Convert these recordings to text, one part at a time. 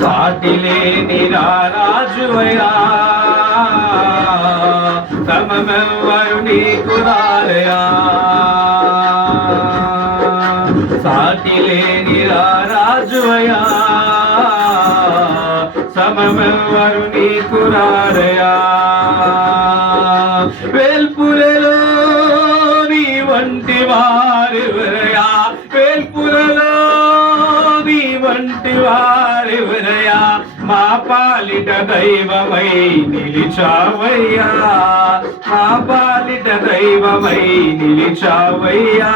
సాటి లేని రాజువయా సమమెవ్వరు నీకు రాలయా సాటి లేని రాజువయా సమమెవ్వరు నీకు రాలయా వేల్పులలో నీ వంటి వారెవరయా వేల్పులలో నీ వంటి వారెవరయా మా పాలిట దైవమై నిలిచావయ్యా. మా పాలిట దైవమై నిలిచావయ్యా.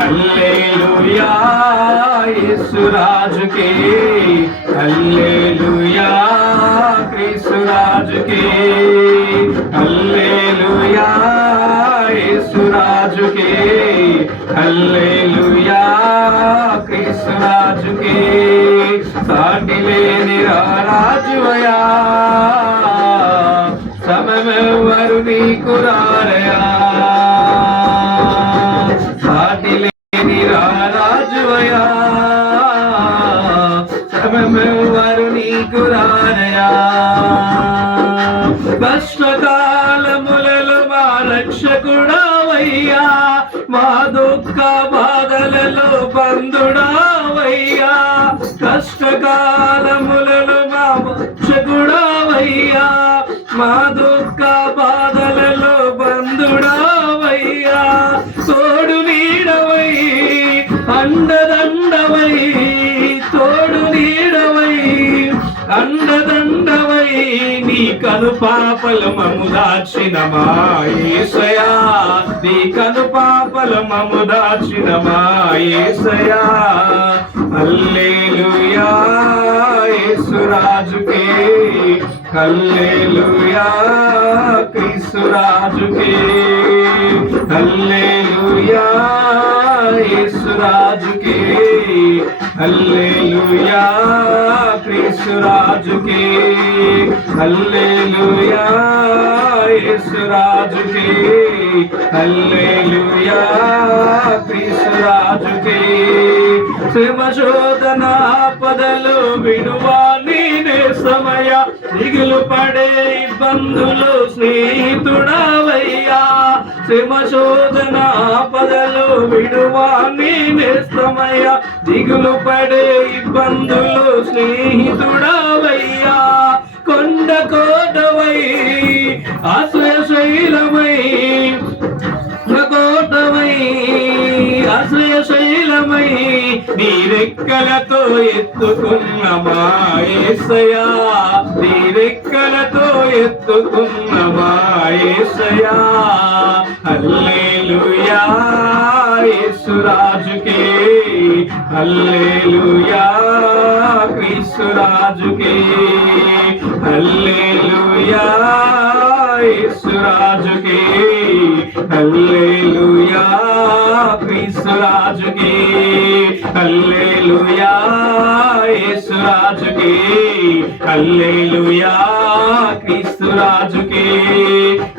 హల్లేలూయా యేసురాజుకే హల్లేలూయా క్రీస్తురాజుకే హల్లేలూయా యేసురాజుకే హల్లేలూయా క్రీస్తురాజుకే సాటి లేని రాజువయా. సమమెవ్వరు నీకు రారయా. సాటి లేని రాజువయా. సమమెవ్వరు నీకు రారయా. కష్టకాలములలో మా రక్షకుడావయ్యా. మా దుఃఖ బాధలలో బంధుడా. బంధుడావయ్యా కష్టకాలములలో మా రక్షకుడావయ్యా మా దుఃఖ బాధలలో బంధుడావయ్యా తోడు నీడవై అండదండవై తోడు నీడవై అండదండవై నీ కను పాపల మము దాచిన మాయేసయా నీ కను పాపల మము దాచిన మాయేసయా హల్లెలూయా యేసురాజుకే హల్లెలూయా క్రీస్తురాజుకే హల్లెలూయా యేసురాజుకే హల్లెలూయా క్రీస్తురాజుకే హల్లెలూయా యేసురాజుకే హల్లెలూయా క్రీస్తురాజుకే శ్రమ దిగులు పడే ఇబ్బందులు స్నేహితుడవయ్యా. శ్రమ శోధన పదలు విడువా నేనే సమయ దిగులు పడే ఇబ్బందులు స్నేహితుడవయ్యా. కొండ కోటవై ఆశ్రయశైలమై నీ రెక్కలతో ఎత్తుకున్న మాయేసయా నీ రెక్కలతో ఎత్తుకున్న మాయేసయా హల్లెలూయా. యేసురాజుకే. హల్లెలూయా. క్రీస్తురాజుకే. హల్లెలూయా. యేసురాజుకే. హల్లెలూయా. క్రీస్తురాజుకే హల్లెలూయా యేసురాజుకే హల్లెలూయా క్రీస్తురాజుకే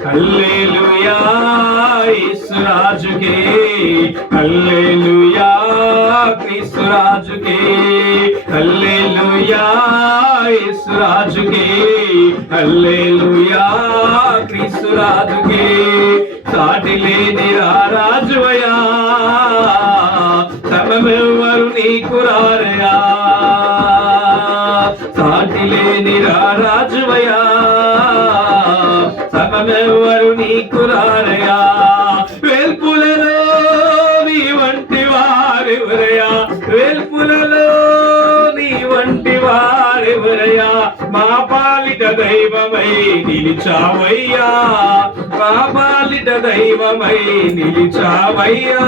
హల్లెలూయా యేసురాజుకే హల్లెలూయా క్రీస్తురాజుకే హల్లెలూయా యేసురాజుకే హల్లెలూయా క్రీస్తురాజుకే సాటి లేని రాజువయా నీకు రారయా సాటి లేని రాజువయా సమమెవ్వరు నీకు రారయా వెల్పులలో నీ వంటి వారెవరయా వెల్పులలో నీ వంటి వారెవరయా మా పాలిట దైవమై నిలిచావయ్యా. మా పాలిట దైవమై నిలిచావయ్యా.